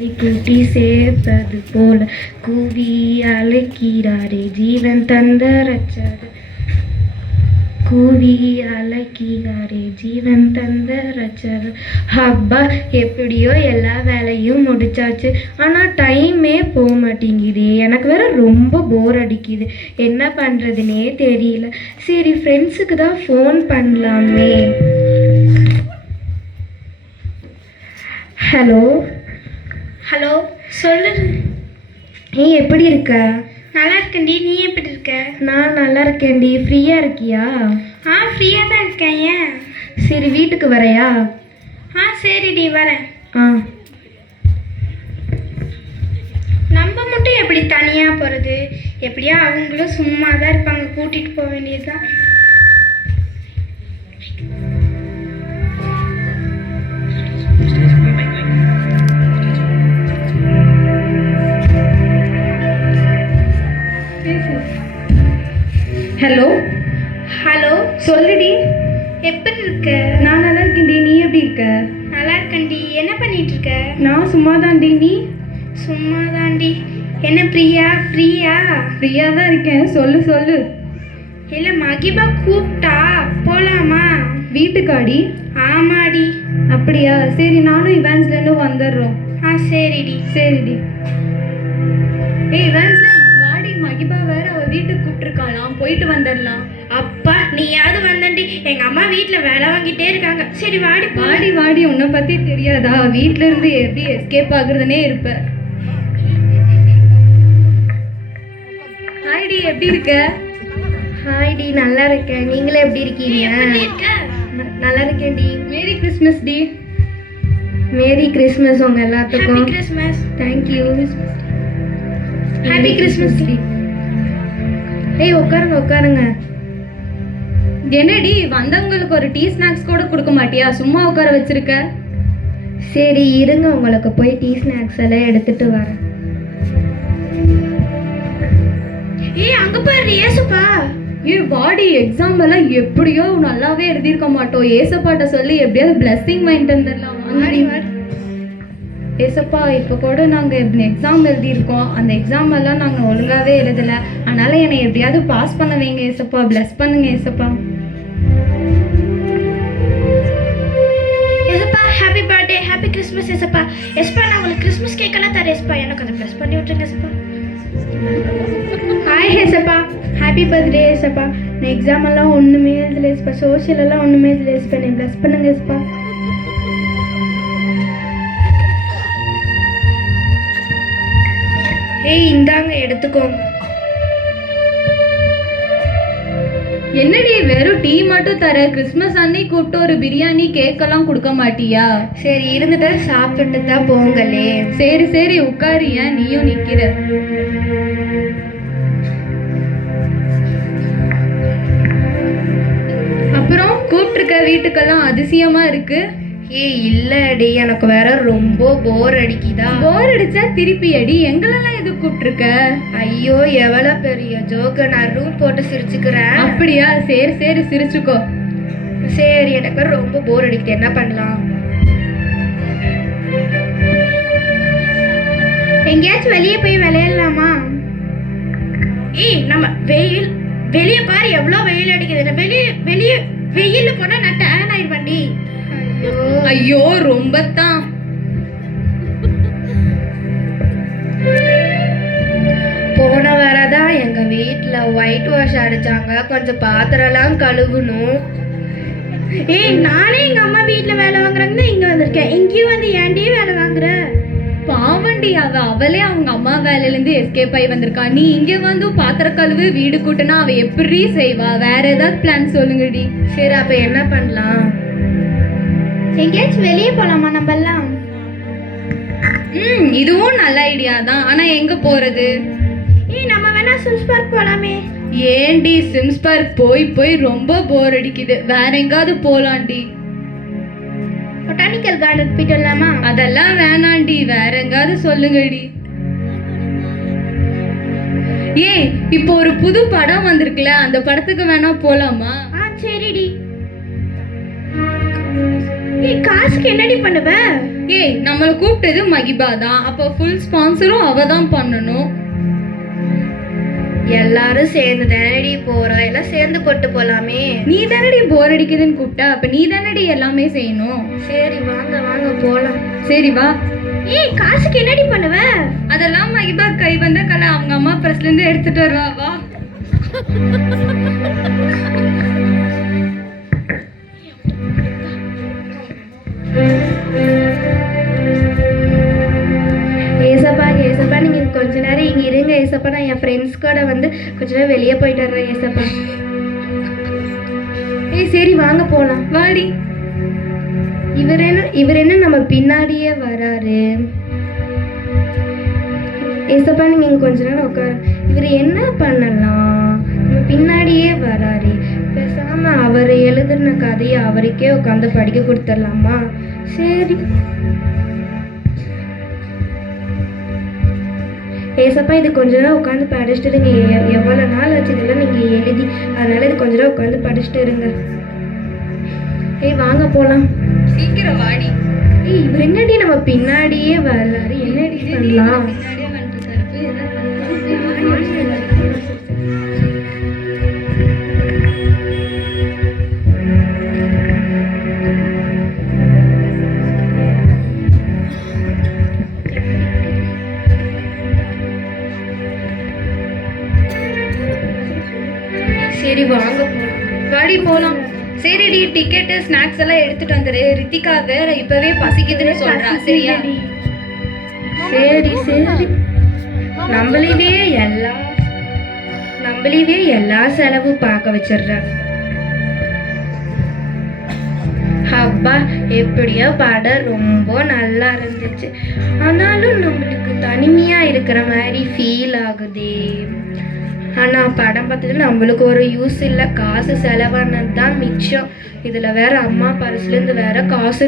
கூட்டி சேர்த்தது போல கூவி அழைக்கிறாரே ஜீவன் தந்த ரட்சகர். கூவி அழைக்கிறாரே ஜீவன் தந்த ரட்சகர். அப்பா, எப்படியோ எல்லா வேலையும் முடிச்சாச்சு. ஆனால் டைமே போக மாட்டேங்குது. எனக்கு வேற ரொம்ப போர் அடிக்குது. என்ன பண்ணுறதுனே தெரியல. சரி, ஃப்ரெண்ட்ஸுக்கு தான் ஃபோன் பண்ணலாமே. ஹலோ ஹலோ, சொல்லு. நீ எப்படி இருக்க? நல்லா இருக்கேன்டி. நீ எப்படி இருக்க? நான் நல்லா இருக்கேன்டி. ஃப்ரீயாக இருக்கியா? ஃப்ரீயாக தான் இருக்கேன். ஏன்? சரி, வீட்டுக்கு வரையா? சரிடி, வரேன். நம்ம மட்டும் எப்படி தனியாக போகிறது? எப்படியா அவங்களும் சும்மா தான் இருப்பாங்க, கூட்டிகிட்டு போக வேண்டியது தான். ஹலோ ஹலோ, சொல்லுடி. எப்படி இருக்க? நான் நல்லா இருக்கேன்டி. நீ எப்படி இருக்க? நல்லா இருக்கேன்டி. என்ன பண்ணிட்டு இருக்க? நான் சும்மா தான்டி. நீ? சும்மா தாண்டி. என்ன ஃப்ரீயா? ஃப்ரீயாக தான் இருக்கேன். சொல்லு சொல்லு. இல்லை, மகிபா கூப்பிட்டா போகலாமா? வீட்டுக்காடி? ஆமாடி. அப்படியா? சரி, நானும் இவான்ஸ்லேருந்து வந்துடுறோம். சரிடி. சரிடி. ஏய் இவான்ஸ்ல, வாடி. மகிபா வேற அவள் வீட்டுக்கு கூப்பிட்டுருக்காளாம். போயிட்டு வந்துடலாம். அப்பா, நீயாவது வந்தண்டி. எங்கள் அம்மா வீட்டில் வேலை வாங்கிட்டே இருக்காங்க. சரி, வாடி வாடி வாடி. உன்னை பற்றி தெரியாதா? வீட்டில இருந்து எப்படி எஸ்கேப் ஆகுறதுனே இருப்ப. ஹாய்டி, எப்படி இருக்க? ஹாய்டி, நல்லா இருக்கேன். நீங்களே எப்படி இருக்கீங்க? நல்லா இருக்கேன்டி. மேரி கிறிஸ்மஸ் டி. மேரி கிறிஸ்மஸ் உங்க எல்லாத்துக்கும். கிறிஸ்மஸ். தேங்க்யூ. ஹாப்பி கிறிஸ்மஸ் டி. ஏய், உட்காருங்க. என்னடி, வந்தவங்களுக்கு ஒரு டீ ஸ்நாக்ஸ் கூட கொடுக்க மாட்டியா? சும்மா உட்கார வச்சிருக்க. சரி இருங்க, உங்களுக்கு போய் டீ ஸ்நாக்ஸ் எல்லாம் எடுத்துட்டு வரேன். அங்க பாரு, ஏசுப்பா. வாடி. எக்ஸாம் எல்லாம் எப்படியோ நல்லாவே எழுதியிருக்க மாட்டோம். ஏசப்பாட்ட சொல்லி எப்படியாவது பிளஸ்ஸிங் வாங்கிட்டு வந்துடலாம். ஏசப்பா, இப்போ கூட நாங்கள் எக்ஸாம் எழுதியிருக்கோம். அந்த எக்ஸாம் எல்லாம் நாங்கள் ஒழுங்காகவே எழுதலை. அதனால என்னை எப்படியாவது பாஸ் பண்ண வைங்க ஏசப்பா. பிளஸ் பண்ணுங்க ஏசப்பா. ஏசப்பா, ஹாப்பி பர்த்டே, ஹாப்பி கிறிஸ்மஸ் ஏசப்பா. எஸ்பா, நான் உங்களுக்கு கிறிஸ்மஸ் கேக்கெல்லாம் தரேன் ஏசப்பா. எனக்கு அதை ப்ளஸ் பண்ணி விட்டுருங்க ஏசப்பா. ஹாய் ஏசப்பா, ஹாப்பி பர்த்டே ஏசப்பா. நான் எக்ஸாம் எல்லாம் ஒன்றுமே எழுதலை ஏசப்பா. சோஷியல் எல்லாம் ஒன்றுமே எழுதலை ஏசப்பா. என்னை பிளஸ் பண்ணுங்க ஏசப்பா. ஏய், இந்தாங்க, எடுத்துக்கோங்க. என்னடி, வெறும் டீ மட்டும் தர? கிறிஸ்மஸ் அன்னைக்கு கூப்பிட்டு ஒரு பிரியாணி கேக்கெல்லாம் கொடுக்க மாட்டியா? சரி, இருந்துட்டு சாப்பிட்டு தான் போங்களே. சரி சரி, உட்காரு. ஏன் நீயும் நிக்கிற? அப்புறம் கூப்பிட்டுருக்க வீட்டுக்கெல்லாம் அதிசயமா இருக்கு. ஏய் இல்லடி, எனக்கு வேற ரொம்ப போர் அடிக்குதா. போர் அடிச்சா திருப்பி அடி. எங்களெல்லாம் எது கூப்பிட்டுருக்க? ஐயோ, எவ்வளோ பெரிய ஜோக்க. நான் ரூம் போட்டு சிரிச்சுக்கிறேன். அப்படியா? சரி சரி, சிரிச்சுக்கோ. சரி, எனக்கு ரொம்ப போர் அடிக்குது. என்ன பண்ணலாம்? எங்கேயாச்சும் வெளியே போய் விளையாடலாமா? ஏய், நம்ம வெளியே பாரு, எவ்வளோ வெயில் அடிக்குது. வெளியில போனா நான் டேன் ஆயிடுவேன்டி. ஐயோ, ரொம்ப தான். போன வரதான் எங்க வீட்டுல ஒயிட் வாஷ் அடிச்சாங்க. கொஞ்சம் பாத்திரம்லாம் கழுவணும். ஏய், நானே எங்க அம்மா வீட்டுல வேலை வாங்குறாங்கன்னு இங்க வந்திருக்கேன். இங்கேயும் வந்து ஏன்டி வேலை வாங்குற? பாவண்டி, அவளே அவங்க அம்மா வேலையிலேருந்து எஸ்கேப் ஆகி வந்திருக்கா. நீ இங்கே வந்து பாத்திர கழுவு, வீடு கூட்டினா அவ எப்படி செய்வா? வேற ஏதாவது பிளான் சொல்லுங்கடி. சரி, அப்ப என்ன பண்ணலாம்? எங்கேயாச்சும் வெளியே போலாமா நம்ம எல்லாம்? இதுவும் நல்ல ஐடியா தான். ஆனா எங்க போறது? ஏய், நம்ம வேணா சிம்ஸ் பார்க் போலாமே. ஏன்டி, சிம்ஸ் பார்க் போய் போய் ரொம்ப போர் அடிக்குது. வேற எங்காவது போலாண்டி. பொட்டானிக்கல் கார்டன் போயிட்டு வரலாமா? அதெல்லாம் வேணாண்டி, வேற எங்காவது சொல்லுங்கடி. ஏய், இப்போ ஒரு புது படம் வந்திருக்குல, அந்த படத்துக்கு வேணா போலாமா? சரிடி. காசுக்கு என்னடி பண்ணுவ? ஏய் நம்மளை கூப்பிட்டது மகிபா தான், அப்போ ஃபுல் ஸ்பான்சரும் அவ தான் பண்ணணும். எல்லாரும் சேர்ந்து தானடி போறோம், எல்லாம் சேர்ந்து கொட்டு போலாமே. நீ தானடி போர் அடிக்குதுன்னு கூப்பிட்ட, அப்ப நீ தானடி எல்லாமே செய்யணும். சரி வாங்க வாங்க போலாம். சரி வா. ஏய் காசுக்கு என்னடி பண்ணுவ? அதெல்லாம் மகிபா கை வந்த கலை அவங்க அம்மா பர்ஸ்ல இருந்து எடுத்துட்டு வருவா. வா. ஏசப்பா ஏசப்பா நீங்க கொஞ்ச நேரம் இங்க இருங்க ஏசப்பா, நான் என் ஃப்ரெண்ட்ஸ் கூட வந்து கொஞ்ச நேரம் வெளியே போயிட்டு வர்றேன் ஏசப்பா. ஏய் சரி வாங்க போலாம். வாடி. இவர் என்ன நம்ம பின்னாடியே வராரு. ஏசப்பா நீங்க இங்க கொஞ்ச நேரம் உட்காரு. இவர் என்ன பண்ணலாம், நம்ம பின்னாடியே வராரு. பேசாம அவர் எழுதுன கதையை அவருக்கே உட்காந்து படிக்க கொடுத்துடலாமா? சரி ஏசப்பா இது கொஞ்ச நேரம் உட்காந்து படிச்சுட்டு இருங்க. எவ்வளோ நாள் ஆச்சு இதெல்லாம் நீங்கள் எழுதி, அதனால இது கொஞ்ச நேரம் உட்காந்து படிச்சுட்டு இருங்க. ஏய் வாங்க போகலாம். சீக்கிரம் வாடி. ஏய் இவர் என்னடி நம்ம பின்னாடியே வர்றாரு, என்னடி பண்ணலாம்? சரி வாங்க போகலாம். வாடி போலாம். சரிடி டிக்கெட்டு ஸ்நாக்ஸ் எல்லாம் எடுத்துட்டு வந்துரு. ரித்திகா வேற இப்பவே பசிக்குதுன்னு சொல்றா. சரியா? சரி சரி. நம்மளவே எல்லா செலவும் பார்க்க வச்சிடுறேன். அப்பா எப்படியோ படம் ரொம்ப நல்லா இருந்துச்சு, ஆனாலும் நம்மளுக்கு தனிமையா இருக்கிற மாதிரி ஃபீல் ஆகுதே. ஆனால் படம் பார்த்துட்டு நம்மளுக்கு ஒரு யூஸ் இல்லை, காசு செலவானது தான் மிச்சம். இதில் வேற அம்மா பர்ஸ்லேருந்து வேற காசு